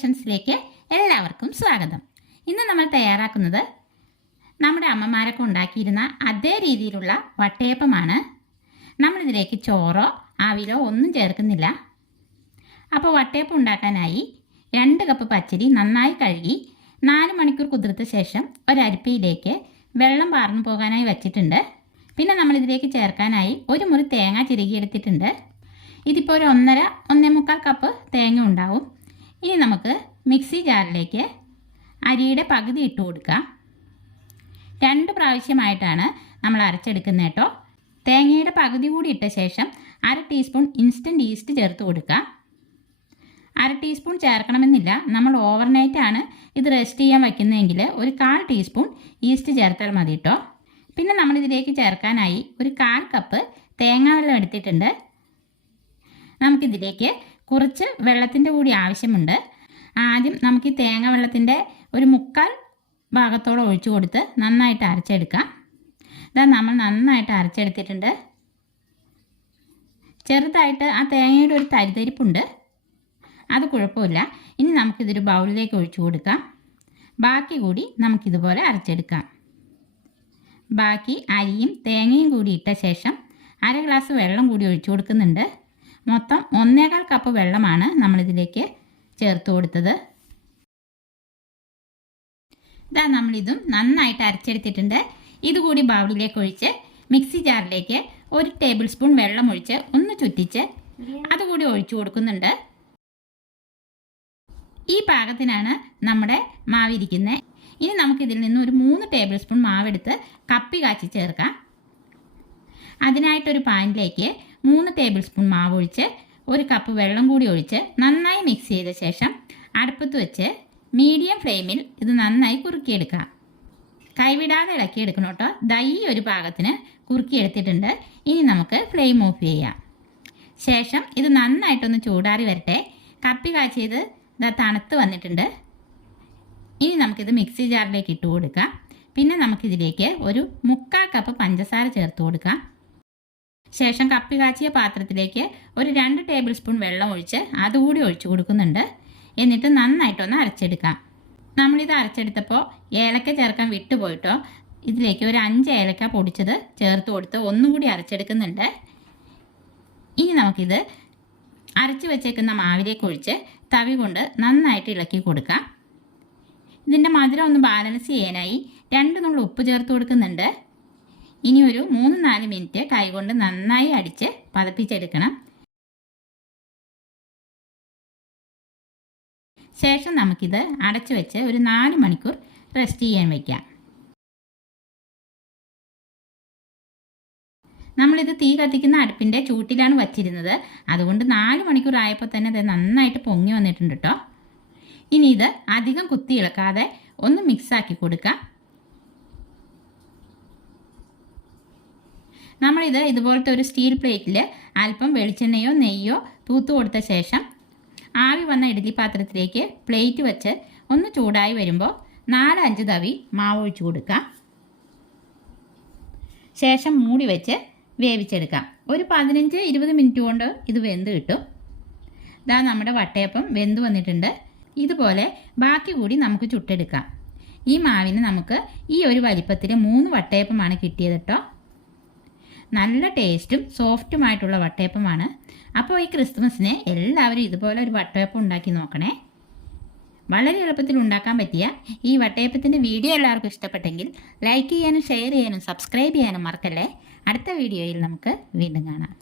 ക്രിയേഷൻസിലേക്ക് എല്ലാവർക്കും സ്വാഗതം. ഇന്ന് നമ്മൾ തയ്യാറാക്കുന്നത് നമ്മുടെ അമ്മമാരൊക്കെ ഉണ്ടാക്കിയിരുന്ന അതേ രീതിയിലുള്ള വട്ടയപ്പമാണ്. നമ്മളിതിലേക്ക് ചോറോ ആവിലോ ഒന്നും ചേർക്കുന്നില്ല. അപ്പോൾ വട്ടയപ്പം ഉണ്ടാക്കാനായി രണ്ട് കപ്പ് പച്ചരി നന്നായി കഴുകി നാല് മണിക്കൂർ കുതിർത്ത ശേഷം ഒരരിപ്പയിലേക്ക് വെള്ളം പാർന്നു പോകാനായി വച്ചിട്ടുണ്ട്. പിന്നെ നമ്മളിതിലേക്ക് ചേർക്കാനായി ഒരു മുറി തേങ്ങ ചിരുകിയെടുത്തിട്ടുണ്ട്. ഇതിപ്പോൾ ഒരു ഒന്നര ഒന്നേ മുക്കാൽ കപ്പ് തേങ്ങ ഉണ്ടാവും. ഇനി നമുക്ക് മിക്സി ജാറിലേക്ക് അരിയുടെ പകുതി ഇട്ട് കൊടുക്കാം. രണ്ട് പ്രാവശ്യമായിട്ടാണ് നമ്മൾ അരച്ചെടുക്കുന്നത് കേട്ടോ. തേങ്ങയുടെ പകുതി കൂടി ഇട്ട ശേഷം അര ടീസ്പൂൺ ഇൻസ്റ്റന്റ് ഈസ്റ്റ് ചേർത്ത് കൊടുക്കാം അര ടീസ്പൂൺ ചേർക്കണമെന്നില്ല. നമ്മൾ ഓവർനൈറ്റ് ആണ് ഇത് റെസ്റ്റ് ചെയ്യാൻ വയ്ക്കുന്നതെങ്കിൽ ഒരു കാൽ ടീസ്പൂൺ ഈസ്റ്റ് ചേർത്താൽ മതി കേട്ടോ. പിന്നെ നമ്മളിതിലേക്ക് ചേർക്കാനായി ഒരു കാൽ കപ്പ് തേങ്ങാ വെള്ളം എടുത്തിട്ടുണ്ട്. നമുക്കിതിലേക്ക് കുറച്ച് വെള്ളത്തിന്റെ കൂടി ആവശ്യമുണ്ട്. ആദ്യം നമുക്ക് ഈ തേങ്ങ വെള്ളത്തിന്റെ ഒരു മുക്കാൽ ഭാഗത്തോളം ഒഴിച്ചു കൊടുത്ത് നന്നായിട്ട് അരച്ചെടുക്കാം. ഇതാ നമ്മൾ നന്നായിട്ട് അരച്ചെടുത്തിട്ടുണ്ട്. ചെറുതായിട്ട് ആ തേങ്ങയുടെ ഒരു തരിതരിപ്പുണ്ട്. അത് കുഴപ്പമില്ല. ഇനി നമുക്കിതൊരു ബൗളിലേക്ക് ഒഴിച്ചു കൊടുക്കാം. ബാക്കി കൂടി നമുക്കിതുപോലെ അരച്ചെടുക്കാം. ബാക്കി അരിയും തേങ്ങയും കൂടി ഇട്ട ശേഷം അര ഗ്ലാസ് വെള്ളം കൂടി ഒഴിച്ചു കൊടുക്കുന്നുണ്ട്. മൊത്തം ഒന്നേകാൽ കപ്പ് വെള്ളമാണ് നമ്മളിതിലേക്ക് ചേർത്ത് കൊടുത്തത്. ഇതാ നമ്മളിതും നന്നായിട്ട് അരച്ചെടുത്തിട്ടുണ്ട്. ഇതുകൂടി ബൗളിലേക്ക് ഒഴിച്ച് മിക്സി ജാറിലേക്ക് ഒരു ടേബിൾ സ്പൂൺ വെള്ളം ഒഴിച്ച് ഒന്ന് ചുറ്റിച്ച് അതുകൂടി ഒഴിച്ചു കൊടുക്കുന്നുണ്ട്. ഈ പാകത്തിനാണ് നമ്മുടെ മാവിരിക്കുന്നത് ഇനി നമുക്കിതിൽ നിന്ന് ഒരു മൂന്ന് ടേബിൾ സ്പൂൺ മാവെടുത്ത് കപ്പി കാച്ചി ചേർക്കാം. അതിനായിട്ടൊരു പാനിലേക്ക് മൂന്ന് ടേബിൾ സ്പൂൺ മാവ് ഒഴിച്ച് ഒരു കപ്പ് വെള്ളം കൂടി ഒഴിച്ച് നന്നായി മിക്സ് ചെയ്ത ശേഷം അടുപ്പത്ത് വെച്ച് മീഡിയം ഫ്ലെയിമിൽ ഇത് നന്നായി കുറുക്കിയെടുക്കാം കൈവിടാതെ ഇളക്കിയെടുക്കണം കേട്ടോ. ദൈ ഒരു പാകത്തിന് കുറുക്കിയെടുത്തിട്ടുണ്ട്. ഇനി നമുക്ക് ഫ്ലെയിം ഓഫ് ചെയ്യാം. ശേഷം ഇത് നന്നായിട്ടൊന്ന് ചൂടാറി വരട്ടെ. കപ്പി കാച്ചിയത് ഇതാ തണുത്ത് വന്നിട്ടുണ്ട്. ഇനി നമുക്കിത് മിക്സി ജാറിലേക്ക് ഇട്ട് കൊടുക്കാം. പിന്നെ നമുക്കിതിലേക്ക് ഒരു മുക്കാൽ കപ്പ് പഞ്ചസാര ചേർത്ത് കൊടുക്കാം. ശേഷം കപ്പി കാച്ചിയ പാത്രത്തിലേക്ക് ഒരു രണ്ട് ടേബിൾ സ്പൂൺ വെള്ളം ഒഴിച്ച് അതുകൂടി ഒഴിച്ചു കൊടുക്കുന്നുണ്ട്. എന്നിട്ട് നന്നായിട്ടൊന്ന് അരച്ചെടുക്കാം. നമ്മളിത് അരച്ചെടുത്തപ്പോൾ ഏലക്ക ചേർക്കാൻ വിട്ടുപോയിട്ടോ. ഇതിലേക്ക് ഒരു അഞ്ച് ഏലക്ക പൊടിച്ചത് ചേർത്ത് കൊടുത്ത് ഒന്നുകൂടി അരച്ചെടുക്കുന്നുണ്ട്. ഇനി നമുക്കിത് അരച്ച് വെച്ചേക്കുന്ന മാവിലേക്ക് ഒഴിച്ച് തവി കൊണ്ട് നന്നായിട്ട് ഇളക്കി കൊടുക്കാം. ഇതിന്റെ മധുരം ഒന്ന് ബാലൻസ് ചെയ്യാനായി രണ്ട് നമ്മൾ ഉപ്പ് ചേർത്ത് കൊടുക്കുന്നുണ്ട്. ഇനി ഒരു മൂന്ന് നാല് മിനിറ്റ് കൈകൊണ്ട് നന്നായി അടിച്ച് പതപ്പിച്ചെടുക്കണം. ശേഷം നമുക്കിത് അടച്ചു വെച്ച് ഒരു നാല് മണിക്കൂർ റെസ്റ്റ് ചെയ്യാൻ വയ്ക്കാം നമ്മളിത് തീ കത്തിക്കുന്ന അടുപ്പിന്റെ ചൂട്ടിലാണ് വച്ചിരുന്നത്. അതുകൊണ്ട് നാല് മണിക്കൂർ ആയപ്പോൾ തന്നെ ഇത് നന്നായിട്ട് പൊങ്ങി വന്നിട്ടുണ്ട് കേട്ടോ ഇനി ഇത് അധികം കുത്തി ഇളക്കാതെ ഒന്ന് മിക്സാക്കി കൊടുക്കാം. നമ്മളിത് ഇതുപോലത്തെ ഒരു സ്റ്റീൽ പ്ലേറ്റിൽ അല്പം വെളിച്ചെണ്ണയോ നെയ്യോ തൂത്തു കൊടുത്ത ശേഷം ആവി വന്ന ഇഡ്ഡലി പാത്രത്തിലേക്ക് പ്ലേറ്റ് വെച്ച് ഒന്ന് ചൂടായി വരുമ്പോൾ നാലഞ്ച് തവി മാവ് ഒഴിച്ചു കൊടുക്കാം ശേഷം മൂടി വെച്ച് വേവിച്ചെടുക്കാം. ഒരു പതിനഞ്ച് ഇരുപത് മിനിറ്റ് കൊണ്ട് ഇത് വെന്ത് കിട്ടും. ഇതാ നമ്മുടെ വട്ടയപ്പം വെന്ത് വന്നിട്ടുണ്ട്. ഇതുപോലെ ബാക്കി കൂടി നമുക്ക് ചുട്ടെടുക്കാം. ഈ മാവിന് നമുക്ക് ഈ ഒരു വലിപ്പത്തിൽ മൂന്ന് വട്ടയപ്പമാണ് കിട്ടിയത് കേട്ടോ നല്ല ടേസ്റ്റും സോഫ്റ്റുമായിട്ടുള്ള വട്ടയപ്പമാണ്. അപ്പോൾ ഈ ക്രിസ്മസിന് എല്ലാവരും ഇതുപോലെ ഒരു വട്ടയപ്പം ഉണ്ടാക്കി നോക്കണേ. വളരെ എളുപ്പത്തിൽ ഉണ്ടാക്കാൻ പറ്റിയ ഈ വട്ടയപ്പത്തിന്റെ വീഡിയോ എല്ലാവർക്കും ഇഷ്ടപ്പെട്ടെങ്കിൽ ലൈക്ക് ചെയ്യാനും ഷെയർ ചെയ്യാനും സബ്സ്ക്രൈബ് ചെയ്യാനും മറക്കല്ലേ? അടുത്ത വീഡിയോയിൽ നമുക്ക് വീണ്ടും കാണാം.